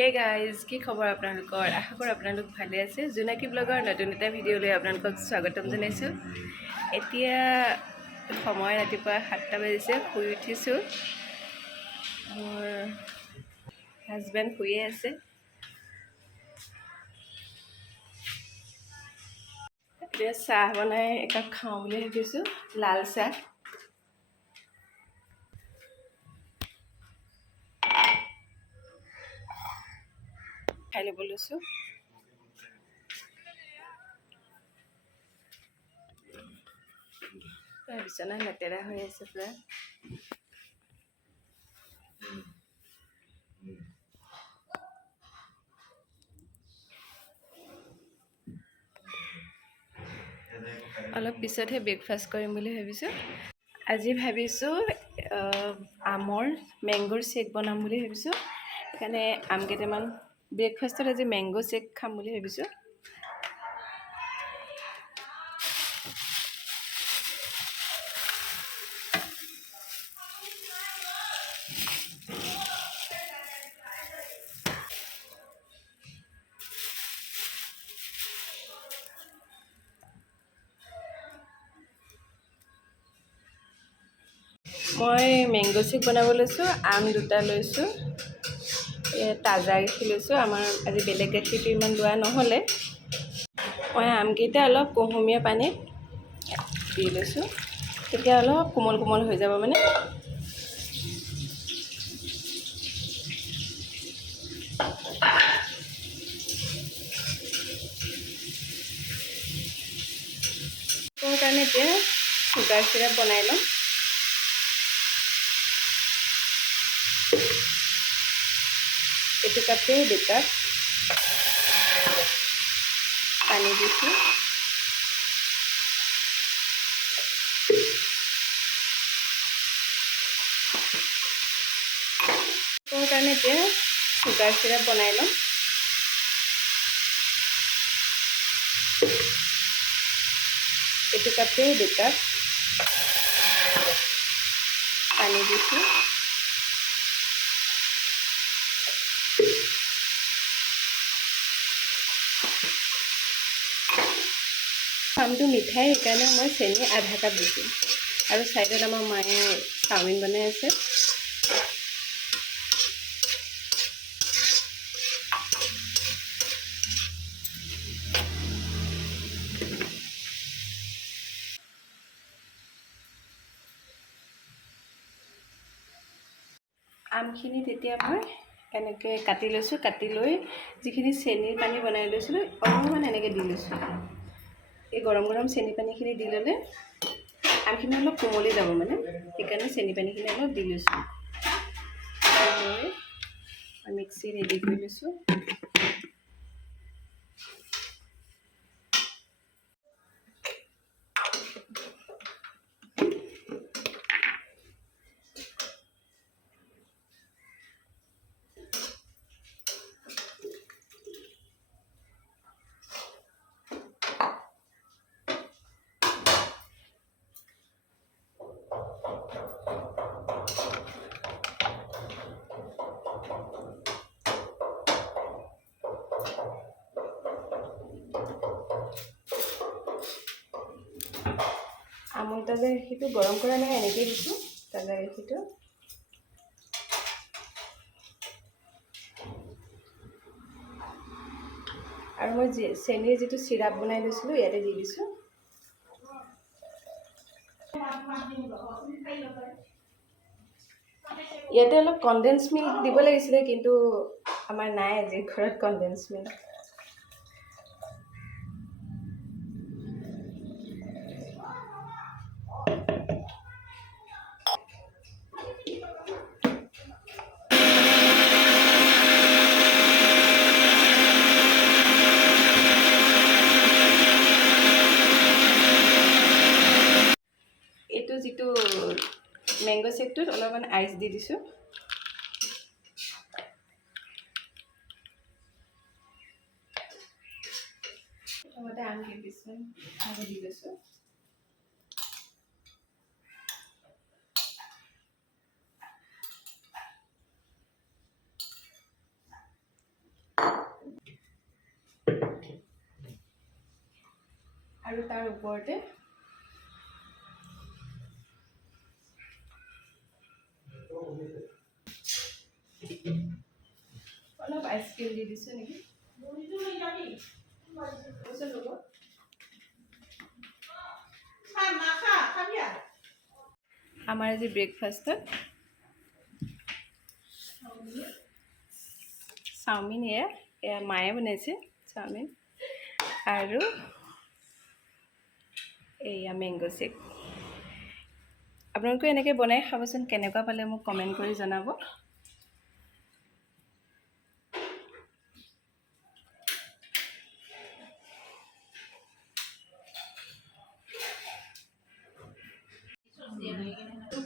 Hey guys, কি খবৰ আপোনালোকৰ? আশা কৰোঁ আপোনালোক ভালে আছে। জোনাকী ব্লগৰ নতুন এটা ভিডিঅ'লৈ আপোনালোকক স্বাগতম জনাইছোঁ। এতিয়া সময় ৰাতিপুৱা 7টা বাজিছে, শুই উঠিছোঁ। মোৰ হাজবেণ্ড শুয়ে আছে। এতিয়া চাহ বনাই একাপ খাওঁ বুলি ভাবিছোঁ, লাল চাহ। খাই ল'ব লৈছোঁ। বিচনা লেতেৰা হৈ আছে পুৰা। অলপ পিছতহে ব্ৰেকফাষ্ট কৰিম বুলি ভাবিছোঁ। আজি ভাবিছোঁ আমৰ মেংগোৰ শ্বেক বনাম বুলি ভাবিছোঁ। সেইকাৰণে আম কেইটামান ব্ৰেকফাষ্টত আজি মেংগো শ্বেক খাম বুলি ভাবিছোঁ। মই মেংগো শ্বেক বনাব লৈছোঁ। আম দুটা লৈছোঁ, তাজা গাখীৰ লৈছোঁ। আমাৰ আজি বেলেগ গাখীৰটো ইমান লোৱা নহ'লে। মই আমকেইটা অলপ কুহুমীয়া পানীত দি লৈছোঁ, তেতিয়া অলপ কোমল কোমল হৈ যাব মানে। তাৰ কাৰণে এতিয়া চুগাৰ চিৰাপ বনাই ল'ম। এইটো কাপে 2 কাপ পানী দিছোঁ। তাৰ কাৰণে এতিয়া চুগাৰ চিৰাপ বনাই ল'ম। এইটো কাপে 2 কাপ পানী দিছোঁ। আমটো মিঠাই, সেইকাৰণে মই চেনি আধা কাপ দিছোঁ। আৰু চাইডত আমাৰ মায়ে চাওমিন বনাই আছে। আমখিনি তেতিয়া মই এনেকৈ কাটি লৈছোঁ। কাটি লৈ যিখিনি চেনিৰ পানী বনাই লৈছিলোঁ, অলপমান এনেকৈ দি লৈছোঁ। এই গৰম গৰম চেনি পানীখিনি দি ল'লে আমখিনি অলপ কোমলি যাব মানে, সেইকাৰণে চেনি পানীখিনি অলপ দি লৈছোঁ। লৈ মিক্সি ৰেডি কৰি লৈছোঁ। আমুল তাজা গাখীৰটো গৰম কৰা নাই, এনেকৈ দিছোঁ তাজা গাখীৰটো। আৰু মই চেনিৰ যিটো চিৰাপ বনাই লৈছিলোঁ, ইয়াতে দি দিছোঁ। ইয়াতে অলপ কনডেন্স মিল্ক দিব লাগিছিলে, কিন্তু আমাৰ নাই আজি ঘৰত কনডেন্স মিল্ক। এইটো যিটো মেংগো শ্বেকটোত অলপমান আইচ দি দিছোঁ। প্ৰথমতে আম কেইপিচমান দি লৈছোঁ। আৰু তাৰ ওপৰতে অলপ আইচক্ৰীম দি দিছোঁ নেকি। আমাৰ আজি ব্ৰেকফাষ্টত চাওমিন, এয়া মায়ে বনাইছে চাওমিন, আৰু এয়া মেংগ' শ্বেক। আপোনালোকে এনেকৈ বনাই খাবচোন, কেনেকুৱা পালে মোক কমেণ্ট কৰি জনাব।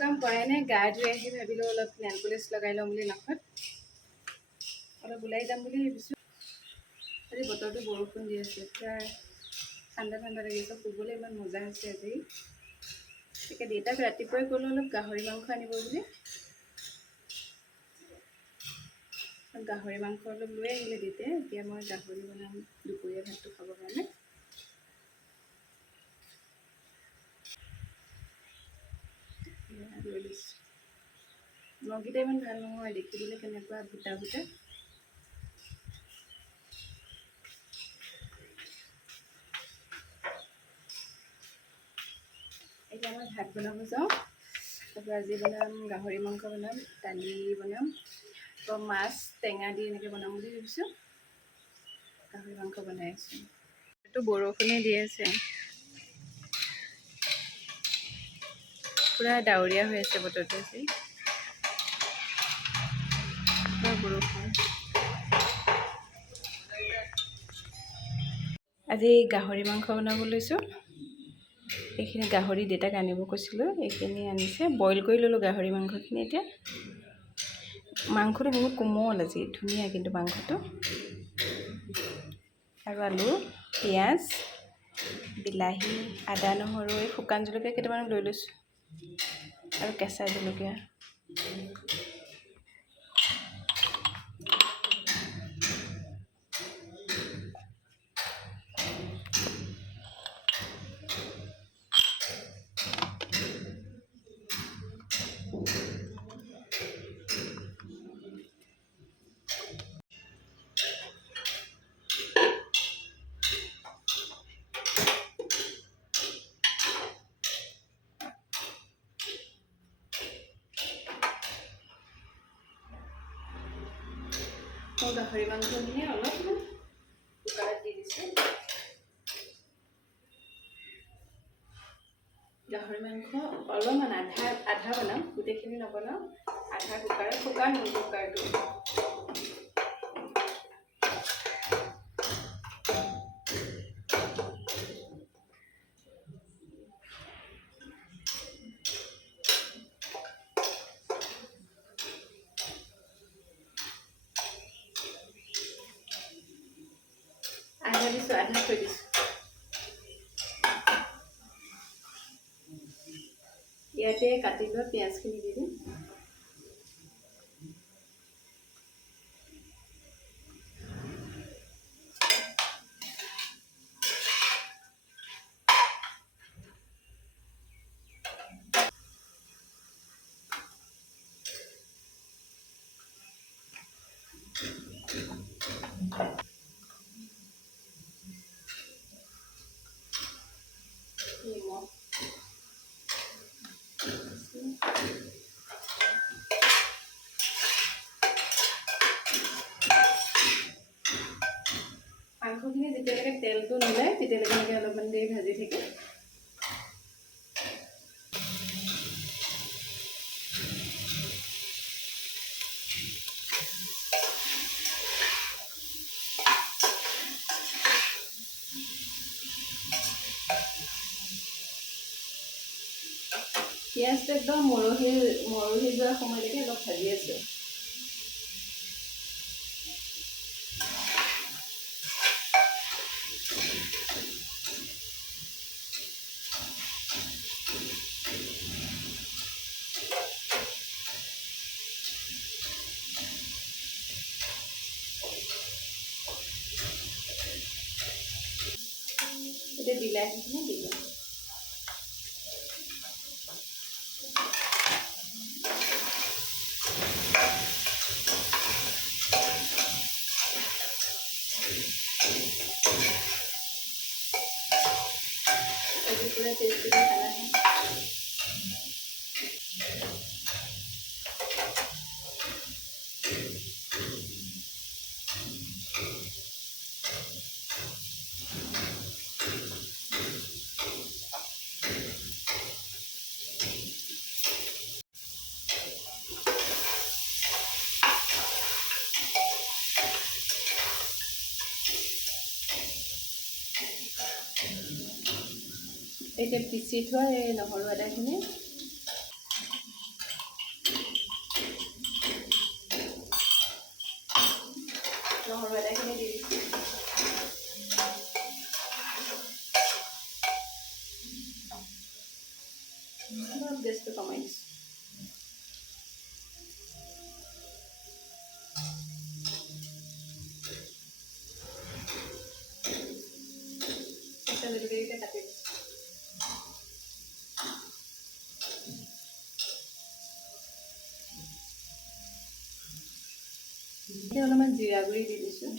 কাম কৰাই নাই, গা ধুই আহি ভাবিলোঁ অলপ নেল পলিচ লগাই ল'ম বুলি নখত। অলপ ওলাই যাম বুলি ভাবিছোঁ। আজি বতৰটো বৰষুণ দি আছে, প্ৰায় ঠাণ্ডা ঠাণ্ডা লাগিছে, শুবলৈ ইমান মজা হৈছে আজি। তাকে দেউতাক ৰাতিপুৱাই ক'লোঁ অলপ গাহৰি মাংস আনিব বুলি। গাহৰি মাংস অলপ লৈ আহিলে দেউতাই। এতিয়া মই গাহৰি বনাম দুপৰীয়া ভাতটো খাবৰ কাৰণে। লৈ লৈছোঁ। নখকেইটা ইমান ভাল নহয়, দেখিবলৈ কেনেকুৱা ভূটা ভূটা। এতিয়া মই ভাত বনাব যাওঁ। তাৰপৰা আজি বনাম গাহৰি মাংস বনাম, দালি বনাম, আকৌ মাছ টেঙা দি এনেকৈ বনাম বুলি ভাবিছোঁ। গাহৰি মাংস বনাই আছোঁ। এইটো বৰষুণে দি আছে, পুৰা ডাৱৰীয়া হৈ আছে বতৰটো আজি। বৰষুণ। আজি গাহৰি মাংস বনাব লৈছোঁ। এইখিনি গাহৰি দেউতাক আনিব কৈছিলোঁ, এইখিনি আনিছে। বইল কৰি ল'লোঁ গাহৰি মাংসখিনি। এতিয়া মাংসটো বহুত কোমল আজি, ধুনীয়া কিন্তু মাংসটো। আৰু আলু, পিঁয়াজ, বিলাহী, আদা নহৰু, এই শুকান জলকীয়া কেইটামান লৈ লৈছোঁ, আৰু কেঁচা জলকীয়া। মই গাহৰি মাংসখিনি অলপমান কুকাৰত দি দিছোঁ। গাহৰি মাংস অলপমান আধা বনাম, গোটেইখিনি নবনাওঁ। আধা কুকাৰত, শুকান কুকাৰটো। আধা দিছোঁ, আধা থৈ দিছোঁ। ইয়াতে কাটি লোৱা পিঁয়াজখিনি দি দিম। নিমখ, মাংসখিনি যেতিয়ালৈকে তেলটো নোলায় তেতিয়ালৈকে এনেকৈ অলপমান দেৰি ভাজি থাকে। পিঁয়াজটো একদম মৰহি যোৱাৰ সময়লৈকে অলপ ভাজি আছোঁ। এতিয়া বিলাহীখিনি দি দিম। এইটো পুৰা টেষ্টি খানা হয়। এতিয়া পিচি থোৱা এই নহৰু আদাখিনি দি দিছোঁ। অলপ গেছটো কমাই দিছোঁ। জলকীয়াকেইটা কাটি দিছোঁ। এতিয়া অলপমান জিৰা গুড়ি দি দিছোঁ।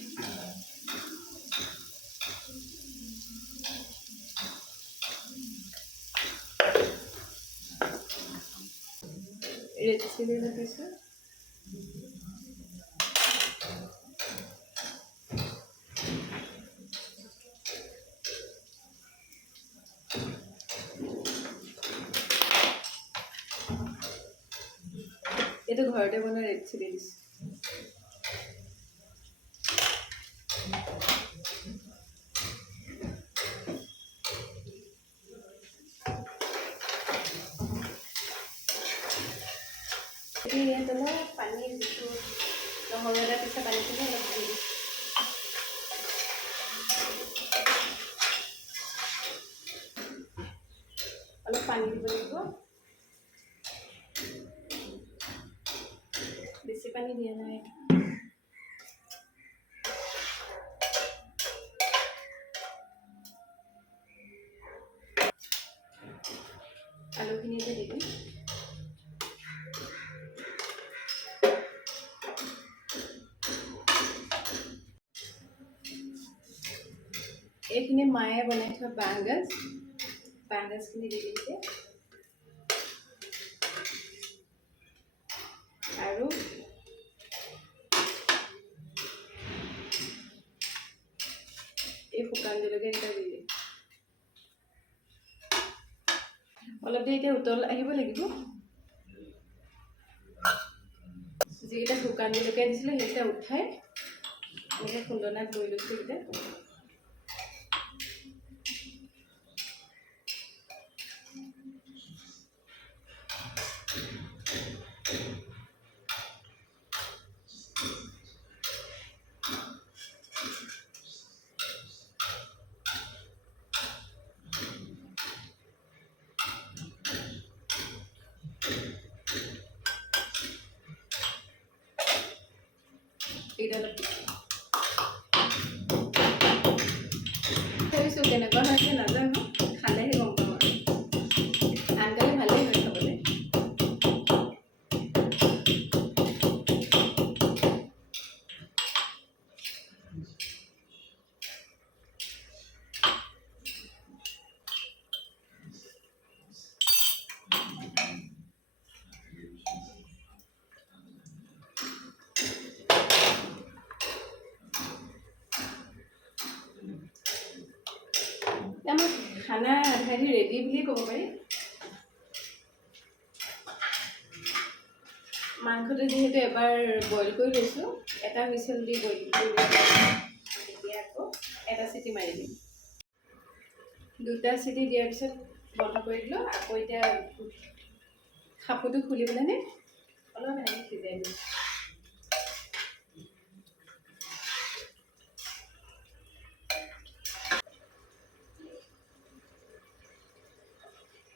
ৰেড চিলি দিছোঁ। এইটো ঘৰতে বনোৱা ৰেড চিলি দিছোঁ। ইয়াত অলপ পানী যিটো নহৰু আদা পিছা পানীখিনি অলপ দি দিছোঁ। অলপ পানী দিব লাগিব। বেছি পানী দিয়া নাই। আলুখিনি এতিয়া দি দিম। এইখিনি মায়ে বনাই থোৱা বাঁহগাজখিনি দি দিছে। আৰু এই শুকান জলকীয়াকেইটা দি দিম। অলপ দেৰি এতিয়া উতল আহিব লাগিব। যিকেইটা শুকান জলকীয়া দিছিলোঁ সেইকেইটা উঠাই এনেকৈ খুন্দনাত লৈ লৈছোঁ। এতিয়া অলপ থৈছোঁ। কেনেকুৱা হৈছে নাজানো, খালেহে গম পাম আৰু। আনকালে ভালেই হয় খাবলৈ। আমাৰ খানা আধা ৰেডি বুলিয়ে ক'ব পাৰি। মাংসটো যিহেতু এবাৰ বইল কৰি লৈছোঁ, এটা হুইচেল দি বইল কৰি এতিয়া আকৌ এটা চিটি মাৰি দিম। দুটা চিটি দিয়াৰ পিছত বন্ধ কৰি দিলোঁ। আকৌ এতিয়া খাপটো খুলি পেলাই অলপ এনেকৈ সিজাই দিওঁ।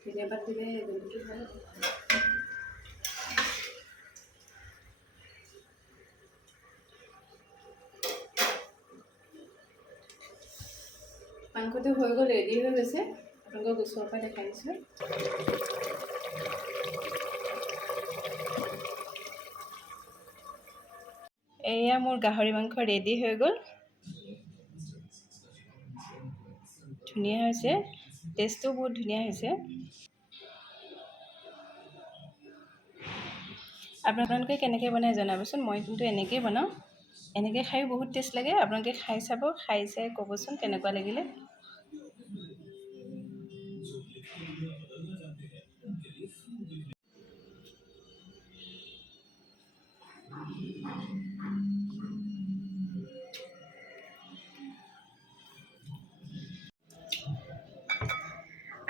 ধনিয়া পাত দিলে গোন্ধটো ভাল। মাংসটো হৈ গ'ল, ৰেডি হৈ গৈছে। আপোনালোকক ওচৰৰ পৰা দেখাই দিছোঁ। এয়া মোৰ গাহৰি মাংস ৰেডি হৈ গ'ল। ধুনীয়া হৈছে, টেষ্টটো বহুত ধুনীয়া হৈছে। আপোনালোকে কেনেকৈ বনাই জনাবচোন। মই কিন্তু এনেকৈয়ে বনাওঁ। এনেকৈ খায়ো বহুত টেষ্ট লাগে। আপোনালোকে খাই চাব, খাই চাই ক'বচোন কেনেকুৱা লাগিলে।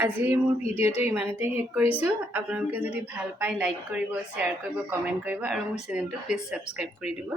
আজি মোৰ ভিডিঅ'টো ইমানতে শেষ কৰিছোঁ। আপোনালোকে যদি ভাল পায় লাইক কৰিব, শ্বেয়াৰ কৰিব, কমেণ্ট কৰিব আৰু মোৰ চেনেলটো প্লিজ ছাবস্ক্ৰাইব কৰি দিব।